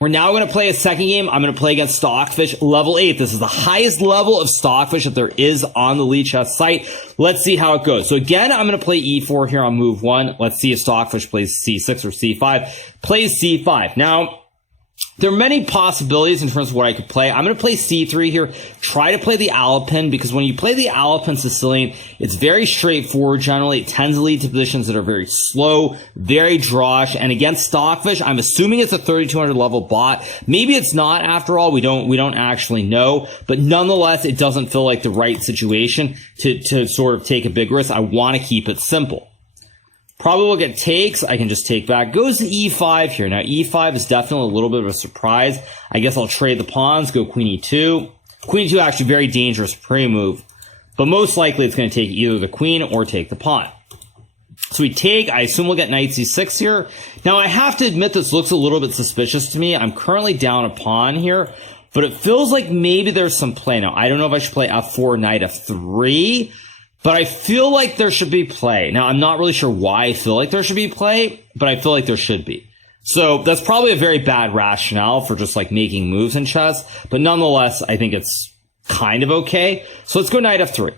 We're now going to play a second game. I'm going to play against Stockfish level 8. This is the highest level of Stockfish that there is on the Lichess site. Let's see how it goes. So again, I'm going to play e4 here on move 1. Let's see if Stockfish plays c6 or c5. Plays c5. Now, there are many possibilities in terms of what I could play. I'm going to play c3 here. Try to play the Alapin, because when you play the Alapin Sicilian, it's very straightforward generally. It tends to lead to positions that are very slow, very drawish. And against Stockfish, I'm assuming it's a 3200 level bot. Maybe it's not after all. We don't actually know. But nonetheless, it doesn't feel like the right situation to sort of take a big risk. I want to keep it simple. Probably will get takes. I can just take back. Goes to e5 here. Now, e5 is definitely a little bit of a surprise. I guess I'll trade the pawns, go queen e2. Queen e2 actually very dangerous pre-move. But most likely it's going to take either the queen or take the pawn. So we take. I assume we'll get knight c6 here. Now, I have to admit this looks a little bit suspicious to me. I'm currently down a pawn here. But it feels like maybe there's some play. Now, I don't know if I should play f4, knight f3. But I feel like there should be play. Now, I'm not really sure why I feel like there should be play, but I feel like there should be. So that's probably a very bad rationale for just like making moves in chess. But nonetheless, I think it's kind of okay. So let's go knight f3.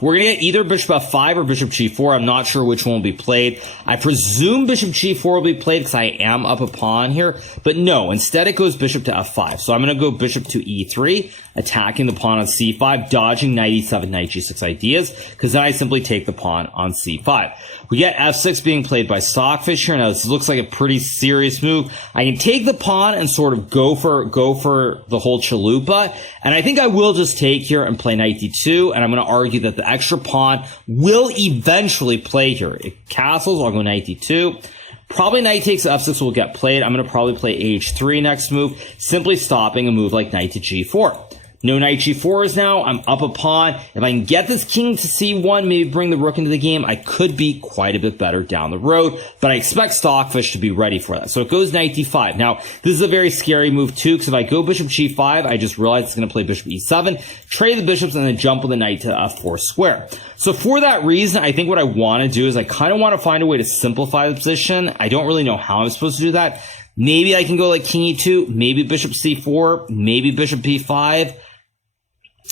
We're going to get either bishop f5 or bishop g4. I'm not sure which one will be played. I presume bishop g4 will be played because I am up a pawn here. But no, instead it goes bishop to f5. So I'm going to go bishop to e3, attacking the pawn on c5, dodging knight e7, knight g6 ideas, because then I simply take the pawn on c5. We get f6 being played by Stockfish here. Now, this looks like a pretty serious move. I can take the pawn and sort of go for the whole chalupa. And I think I will just take here and play knight d2. And I'm going to argue that the extra pawn will eventually play here. It castles. I'll go knight d2. Probably knight takes f6 will get played. I'm going to probably play h3 next move, simply stopping a move like knight to g4. No knight g4 is now. I'm up a pawn. If I can get this king to c1, maybe bring the rook into the game, I could be quite a bit better down the road. But I expect Stockfish to be ready for that. So it goes knight d5. Now, this is a very scary move too, because if I go bishop g5, I just realized it's going to play bishop e7, trade the bishops, and then jump with the knight to f4 square. So for that reason, I think what I want to do is I kind of want to find a way to simplify the position. I don't really know how I'm supposed to do that. Maybe I can go like king e2, maybe bishop c4, maybe bishop b5.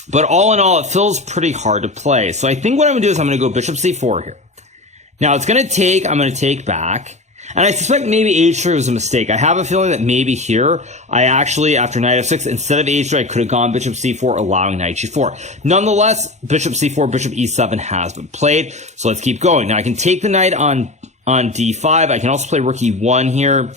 But all in all, it feels pretty hard to play. So I think what I'm going to do is I'm going to go bishop c4 here. Now it's going to take, I'm going to take back. And I suspect maybe h3 was a mistake. I have a feeling that maybe here, I actually, after knight f6, instead of h3, I could have gone bishop c4, allowing knight g4. Nonetheless, bishop c4, bishop e7 has been played. So let's keep going. Now I can take the knight on d5. I can also play rook e1 here,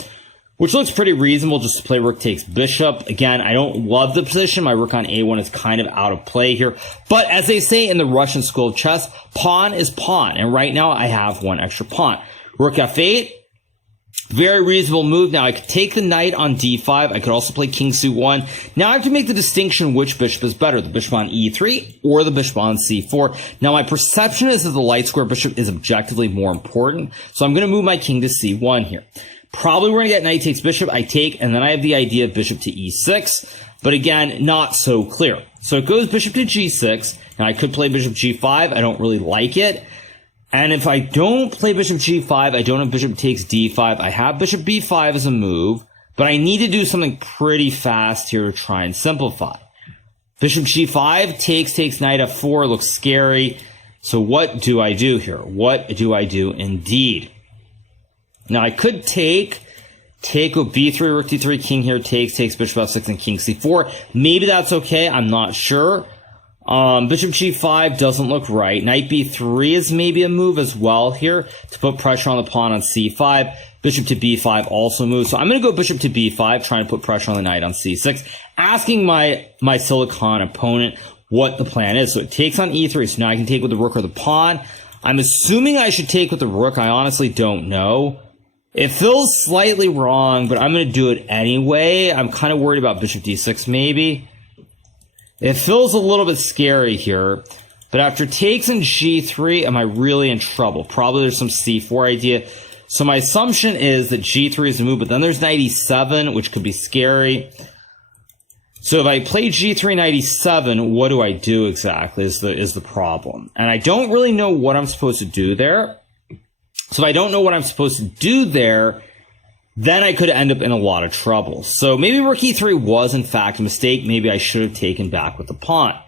which looks pretty reasonable, just to play rook takes bishop. Again, I don't love the position. My rook on a1 is kind of out of play here. But as they say in the Russian school of chess, pawn is pawn. And right now I have one extra pawn. Rook f8. Very reasonable move. Now I could take the knight on d5. I could also play king c1. Now I have to make the distinction which bishop is better, the bishop on e3 or the bishop on c4. Now my perception is that the light square bishop is objectively more important. So I'm going to move my king to c1 here. Probably we're going to get knight takes bishop. I take, and then I have the idea of bishop to e6. But again, not so clear. So it goes bishop to g6. Now I could play bishop g5. I don't really like it. And if I don't play bishop g5, I don't have bishop takes d5. I have bishop b5 as a move, but I need to do something pretty fast here to try and simplify. Bishop g5 takes knight f4, looks scary. So what do I do here? What do I do indeed? Now I could take with b3, rook d3, king here takes bishop f6 and king c4. Maybe that's okay. I'm not sure. Bishop g5 doesn't look right. Knight b3 is maybe a move as well here to put pressure on the pawn on c5. Bishop to b5 also moves. So I'm going to go bishop to b5, trying to put pressure on the knight on c6, asking my silicon opponent what the plan is. So it takes on e3. So now I can take with the rook or the pawn. I'm assuming I should take with the rook. I honestly don't know. It feels slightly wrong, but I'm going to do it anyway. I'm kind of worried about bishop d6 maybe. It feels a little bit scary here, but after takes and g3, am I really in trouble? Probably there's some c4 idea. So my assumption is that g3 is the move, but then there's knight e7, which could be scary. So if I play g3, knight e7, what do I do exactly is the problem. And I don't really know what I'm supposed to do there. So if I don't know what I'm supposed to do there, then I could end up in a lot of trouble. So maybe rook e3 was in fact a mistake. Maybe I should have taken back with the pawn.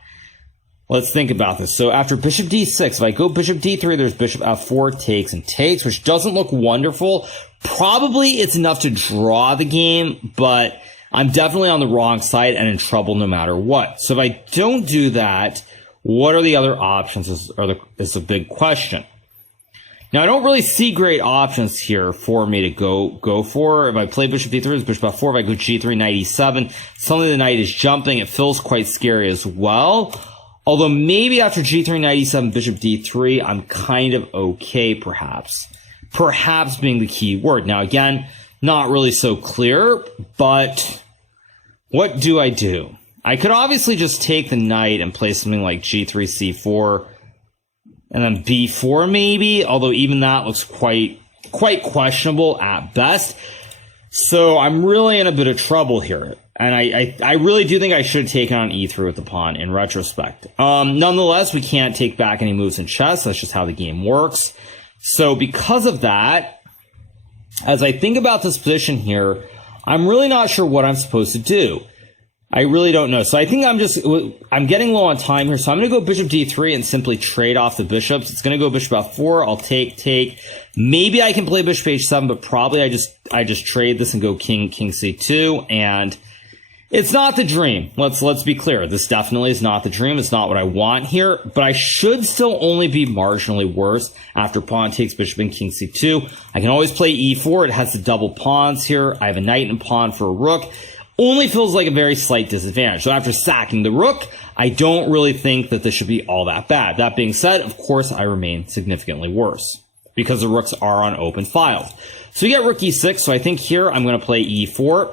Let's think about this. So after bishop d6, if I go bishop d3, there's bishop f4, takes and takes, which doesn't look wonderful. Probably it's enough to draw the game, but I'm definitely on the wrong side and in trouble no matter what. So if I don't do that, what are the other options is a big question. Now, I don't really see great options here for me to go for. If I play bishop d3, it's bishop f4. If I go g3, knight e7, suddenly the knight is jumping. It feels quite scary as well. Although maybe after g3, knight e7, bishop d3, I'm kind of okay, perhaps. Perhaps being the key word. Now, again, not really so clear, but what do I do? I could obviously just take the knight and play something like g3, c4, and then b4 maybe, although even that looks quite questionable at best. So I'm really in a bit of trouble here. And I really do think I should have taken on e3 with the pawn in retrospect. Nonetheless, we can't take back any moves in chess. That's just how the game works. So because of that, as I think about this position here, I'm really not sure what I'm supposed to do. I really don't know. So I think I'm getting low on time here. So I'm going to go bishop d3 and simply trade off the bishops. It's going to go bishop f4. I'll take. Maybe I can play bishop h7, but probably I just trade this and go king c2. And it's not the dream. Let's be clear. This definitely is not the dream. It's not what I want here, but I should still only be marginally worse after pawn takes bishop and king c2. I can always play e4. It has the double pawns here. I have a knight and a pawn for a rook. Only feels like a very slight disadvantage. So after sacking the rook, I don't really think that this should be all that bad. That being said, of course, I remain significantly worse because the rooks are on open files. So we get rook e6. So I think here I'm going to play e4.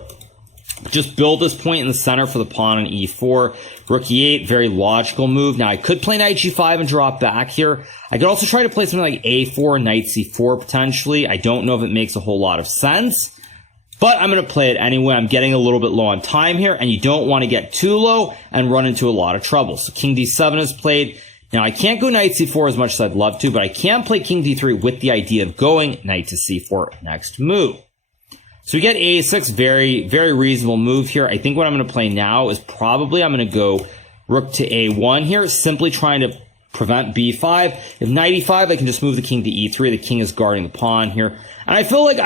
Just build this point in the center for the pawn on e4. Rook e8, very logical move. Now I could play knight g5 and drop back here. I could also try to play something like a4, knight c4 potentially. I don't know if it makes a whole lot of sense, but I'm going to play it anyway. I'm getting a little bit low on time here, and you don't want to get too low and run into a lot of trouble. So king d7 is played. Now I can't go knight c4 as much as I'd love to, but I can play king d3 with the idea of going knight to c4 next move. So we get a6, very, very reasonable move here. I think what I'm going to play now is probably I'm going to go rook to a1 here, simply trying to prevent b5. If knight e5, I can just move the king to e3. The king is guarding the pawn here. And I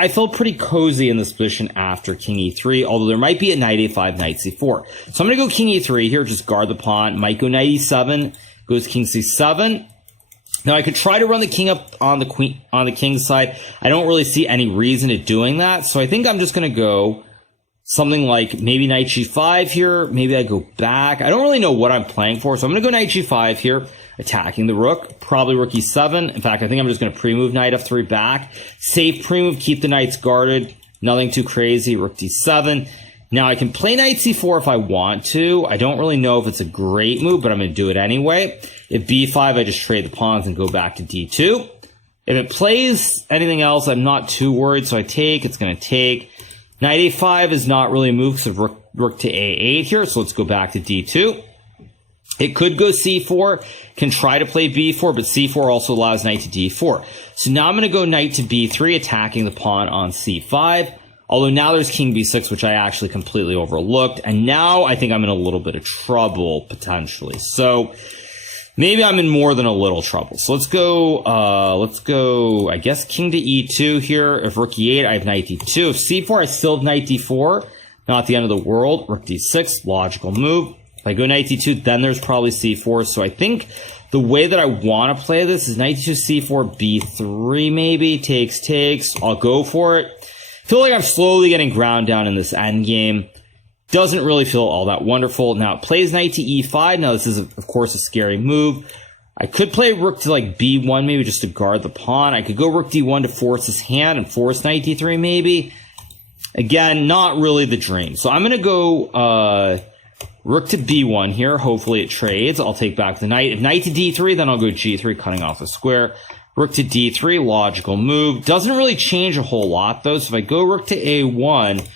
feel pretty cozy in this position after king e3, although there might be a knight a5, knight c4. So I'm going to go king e3 here, just guard the pawn. Might go knight e7, goes king c7. Now I could try to run the king up on the king's side. I don't really see any reason to doing that. So I think I'm just going to go something like maybe knight g5 here. Maybe I go back. I don't really know what I'm playing for. So I'm going to go knight g5 here, attacking the rook. Probably rook e7. In fact, I think I'm just going to pre-move knight f3 back. Safe pre-move, keep the knights guarded. Nothing too crazy. Rook d7. Now I can play knight c4 if I want to. I don't really know if it's a great move, but I'm going to do it anyway. If b5, I just trade the pawns and go back to d2. If it plays anything else, I'm not too worried, so I take. It's going to take. Knight a5 is not really a move because of rook to a8 here, so let's go back to d2. It could go c4, can try to play b4, but c4 also allows knight to d4. So now I'm going to go knight to b3, attacking the pawn on c5. Although now there's king b6, which I actually completely overlooked. And now I think I'm in a little bit of trouble, potentially. So maybe I'm in more than a little trouble. So let's go, I guess, king to e2 here. If rook e8, I have knight d2. If c4, I still have knight d4. Not the end of the world. Rook d6, logical move. If I go knight d2, then there's probably c4. So I think the way that I want to play this is knight d2, c4, b3 maybe. Takes. I'll go for it. Feel like I'm slowly getting ground down in this endgame. Doesn't really feel all that wonderful. Now it plays knight to e5. Now this is, of course, a scary move. I could play rook to like b1 maybe just to guard the pawn. I could go rook d1 to force his hand and force knight d3 maybe. Again, not really the dream. So I'm going to go rook to b1 here. Hopefully it trades. I'll take back the knight. If knight to d3, then I'll go g3, cutting off the square. Rook to d3, logical move. Doesn't really change a whole lot, though. So if I go rook to a1,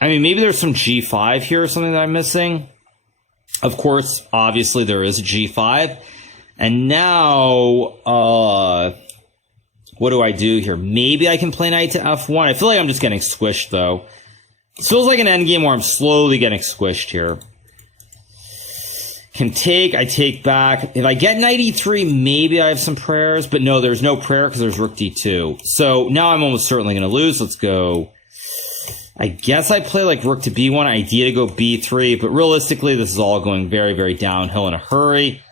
I mean, maybe there's some g5 here or something that I'm missing. Of course, obviously, there is a g5. And now, What do I do here? Maybe I can play knight to f1. I feel like I'm just getting squished, though. This feels like an endgame where I'm slowly getting squished here. Can take, I take back. If I get knight e3, maybe I have some prayers, but no, there's no prayer because there's rook d2. So now I'm almost certainly going to lose. Let's go. I guess I play like rook to b1, idea to go b3, but realistically, this is all going very, very downhill in a hurry.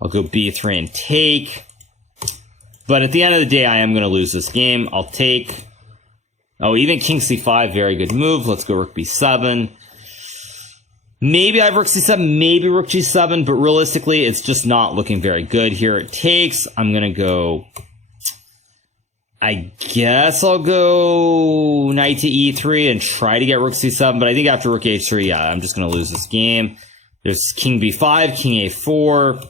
I'll go b3 and take. But at the end of the day, I am going to lose this game. I'll take. Oh, even king c5, very good move. Let's go rook b7. Maybe I have rook c7, maybe rook g7, but realistically, it's just not looking very good here. It takes. I'm going to go. I guess I'll go knight to e3 and try to get rook c7, but I think after rook h3, yeah, I'm just going to lose this game. There's king b5, king a4,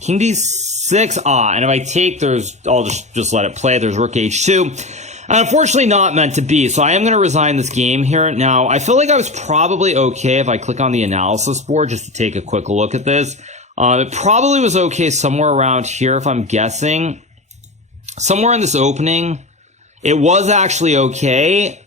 king d6, and if I take, I'll just let it play. There's rook h2. Unfortunately, not meant to be, so I am going to resign this game here. Now, I feel like I was probably okay if I click on the analysis board just to take a quick look at this. It probably was okay somewhere around here, if I'm guessing. Somewhere in this opening, it was actually okay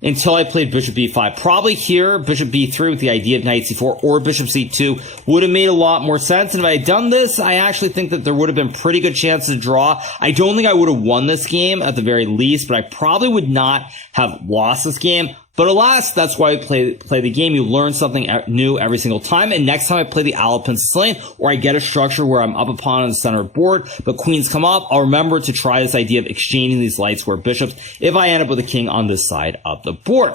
until I played bishop b5. Probably here, bishop b3 with the idea of knight c4 or bishop c2 would have made a lot more sense. And if I had done this, I actually think that there would have been pretty good chance to draw. I don't think I would have won this game at the very least, but I probably would not have lost this game. But alas, that's why I play the game. You learn something new every single time. And next time I play the Alapin Sling, or I get a structure where I'm up a pawn on the center board, but queens come up, I'll remember to try this idea of exchanging these light square bishops if I end up with a king on this side of the board.